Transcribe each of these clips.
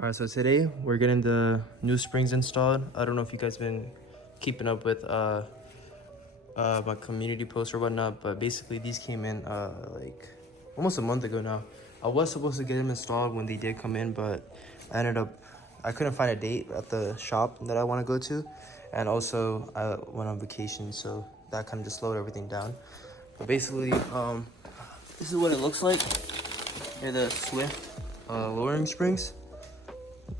Alright, so today we're getting the new springs installed. I don't know if you guys been keeping up with my community posts or whatnot, but basically these came in like almost a month ago now. I was supposed to get them installed when they did come in, but I couldn't find a date at the shop that I want to go to, and also I went on vacation, so that kind of just slowed everything down. But basically, this is what it looks like. Here are the Swift lowering springs.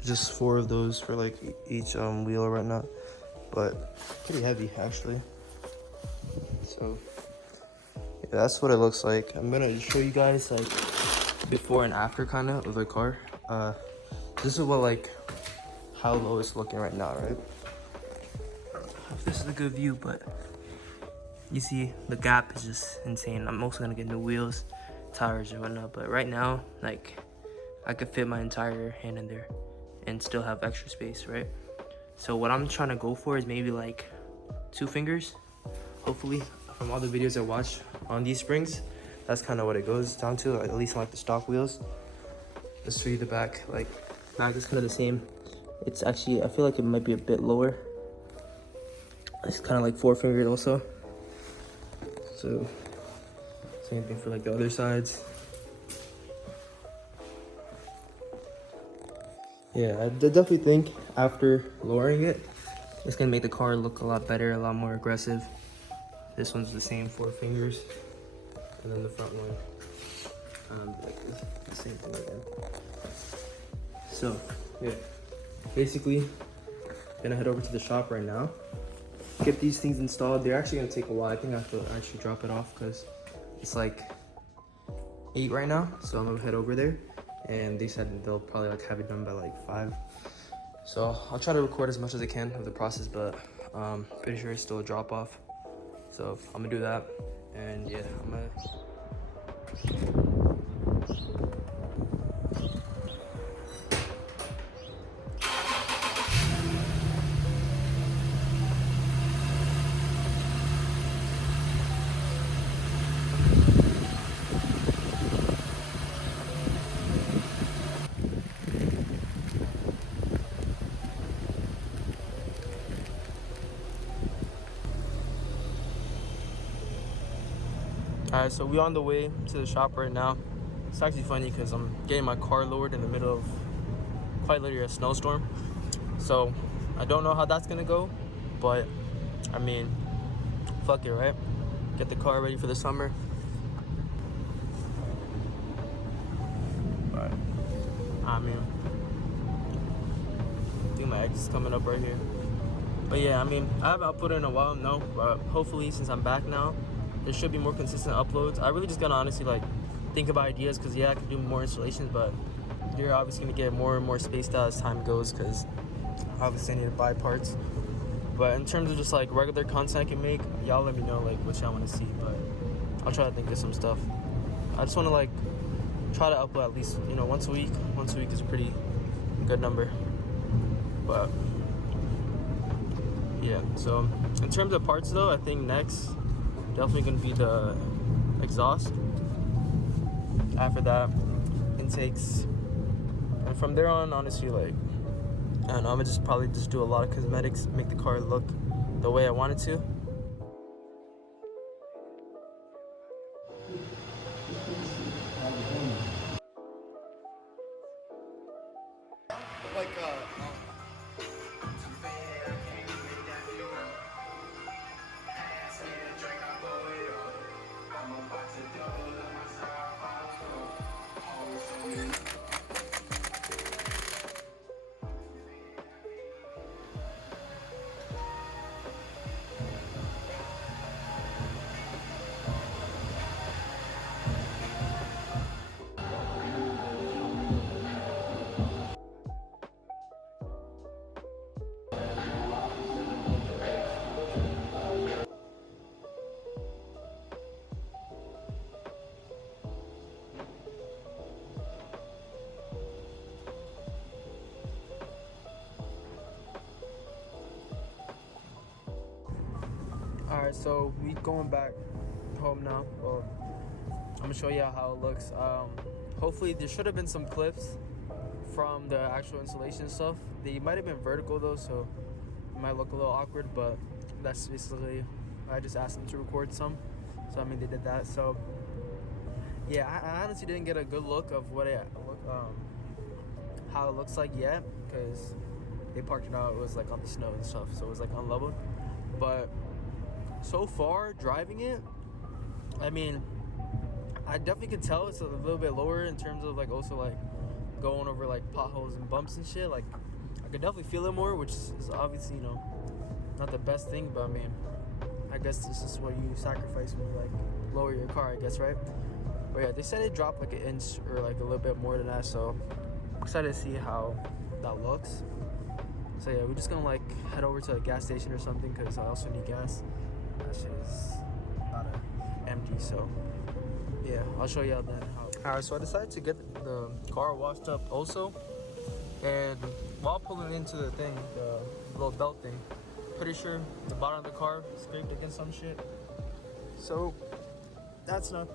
Just 4 of those for like each wheel or whatnot, but pretty heavy actually. So yeah, that's what it looks like. I'm gonna show you guys like before and after kind of the car. This is what like how low it's looking right now, right? If this is a good view, but you see the gap is just insane. I'm also gonna get new wheels, tires or whatnot, but right now like I could fit my entire hand in there and still have extra space, right? So what I'm trying to go for is maybe like 2 fingers. Hopefully, from all the videos I watched on these springs, that's kind of what it goes down to, at least on like the stock wheels. Let's show you the back. Like, back is kind of the same. It's actually, I feel like it might be a bit lower. It's kind of like 4 fingered also. So, same thing for like the other sides. Yeah, I definitely think after lowering it, it's gonna make the car look a lot better, a lot more aggressive. This one's the same 4 fingers, and then the front one, like the same thing again. So, yeah, basically, gonna head over to the shop right now, get these things installed. They're actually gonna take a while. I think I have to actually drop it off because it's like 8 right now, so I'm gonna head over there. And they said they'll probably like have it done by like 5. So I'll try to record as much as I can of the process, but pretty sure it's still a drop off. So I'm gonna do that, and yeah, I'm gonna. Alright, so we're on the way to the shop right now. It's actually funny because I'm getting my car lowered in the middle of quite literally a snowstorm. So I don't know how that's gonna go, but I mean, fuck it, right? Get the car ready for the summer. Alright. I mean, I think my exit's coming up right here. But yeah, I mean, I haven't uploaded in a while, no, but hopefully since I'm back now, there should be more consistent uploads. I really just gotta honestly like think about ideas, because yeah, I could do more installations, but you're obviously gonna get more and more spaced out as time goes, because obviously I need to buy parts. But in terms of just like regular content I can make, y'all let me know like what y'all want to see, but I'll try to think of some stuff. I just want to like try to upload at least, you know, once a week. Once a week is a pretty good number. But yeah, so in terms of parts though, I think next definitely gonna be the exhaust. After that, intakes, and from there on, honestly, like I don't know, I'm gonna just probably just do a lot of cosmetics, make the car look the way I want it to. Alright, so we going back home now. Well, I'm gonna show you how it looks. Hopefully there should have been some clips from the actual installation stuff. They might have been vertical though, so it might look a little awkward, but that's basically, I just asked them to record some, so I mean they did that. So yeah, I honestly didn't get a good look of what it how it looks like yet, because they parked it out, it was like on the snow and stuff, so it was like unleveled. But so far driving it, I mean, I definitely can tell it's a little bit lower in terms of like also like going over like potholes and bumps and shit. Like I could definitely feel it more, which is obviously, you know, not the best thing, but I mean, I guess this is what you sacrifice when you like lower your car, I guess, right? But yeah, they said it dropped like an inch or like a little bit more than that, so I'm excited to see how that looks. So yeah, we're just gonna like head over to a gas station or something, because I also need gas. That shit is not empty, so yeah, I'll show y'all then how. Alright, so I decided to get the car washed up also, and while pulling into the thing, the little belt thing, pretty sure the bottom of the car scraped against some shit. So that's not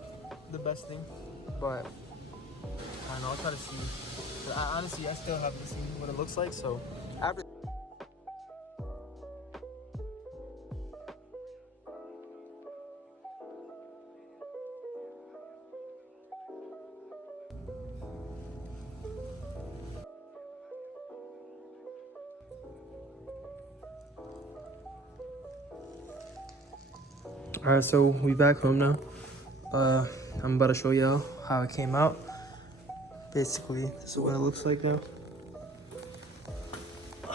the best thing, but I don't know, I'll try to see. Honestly, I still haven't seen what it looks like, so after. Alright, so we back home now. I'm about to show y'all how it came out. Basically, this is what it looks like now. I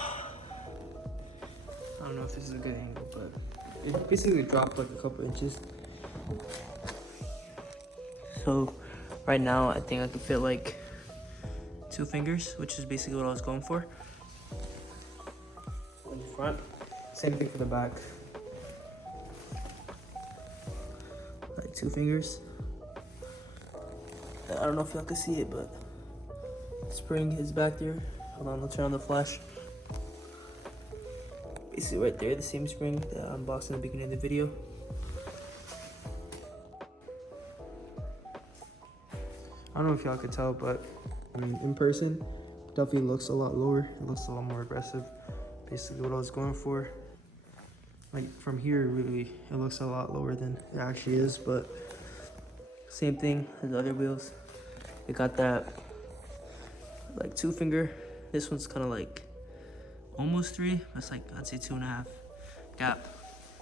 don't know if this is a good angle, but it basically dropped like a couple inches. So right now, I think I can fit like 2 fingers, which is basically what I was going for. On the front, same thing for the back. Like 2 fingers. I don't know if y'all can see it, but spring is back there. Hold on, let's turn on the flash. Basically right there, the same spring that I unboxed in the beginning of the video. I don't know if y'all could tell, but I mean, in person, definitely looks a lot lower. It looks a lot more aggressive. Basically what I was going for. Like from here, really, it looks a lot lower than it actually is, but same thing as the other wheels. It got that like 2 finger. This one's kind of like almost 3. That's like, I'd say 2.5 gap.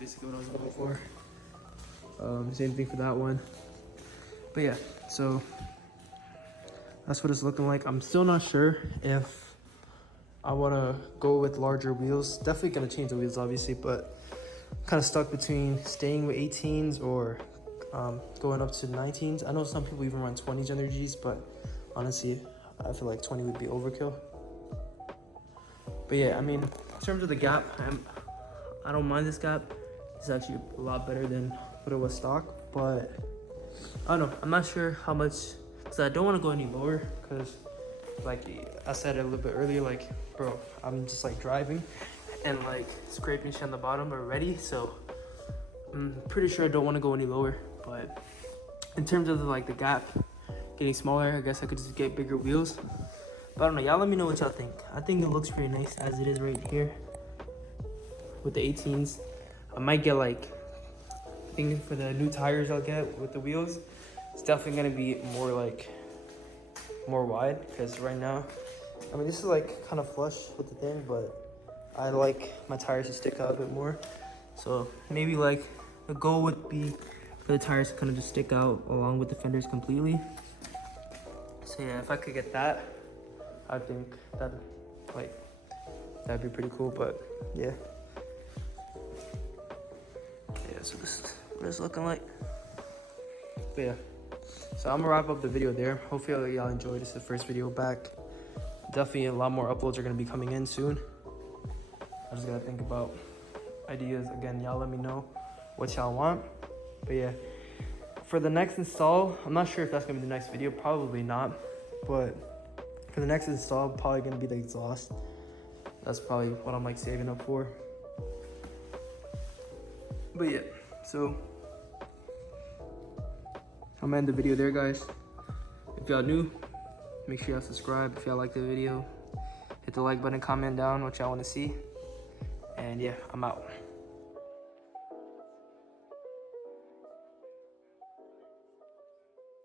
Basically what I was going for. Same thing for that one. But yeah, so that's what it's looking like. I'm still not sure if I want to go with larger wheels. Definitely going to change the wheels, obviously, but I'm kind of stuck between staying with 18s or going up to 19s. I know some people even run 20s on their Gs, but honestly, I feel like 20 would be overkill. But yeah, I mean, in terms of the gap, I don't mind this gap. It's actually a lot better than what it was stock, but I don't know. I'm not sure how much, because I don't want to go any lower, because like I said a little bit earlier, like, bro, I'm just like driving and like scraping shit on the bottom already, so I'm pretty sure I don't want to go any lower. But in terms of like the gap getting smaller, I guess I could just get bigger wheels. But I don't know, y'all let me know what y'all think. I think it looks pretty nice as it is right here with the 18s. I might get like, I think for the new tires I'll get with the wheels, it's definitely gonna be more wide, because right now, I mean, this is like kind of flush with the thing, but I like my tires to stick out a bit more. So maybe like the goal would be for the tires to kind of just stick out along with the fenders completely. So yeah, if I could get that, I think that'd be pretty cool. But yeah, so this is what it's looking like. But yeah, so I'm gonna wrap up the video there. Hopefully y'all enjoyed. This is the first video back. Definitely a lot more uploads are gonna be coming in soon. I just gotta think about ideas. Again, y'all let me know what y'all want. But yeah, for the next install, I'm not sure if that's gonna be the next video, probably not, but for the next install, probably gonna be the exhaust. That's probably what I'm like saving up for. But yeah, so I'm gonna end the video there, guys. If y'all new, Make sure y'all subscribe if y'all like the video. Hit the like button, comment down what y'all want to see. And yeah, I'm out.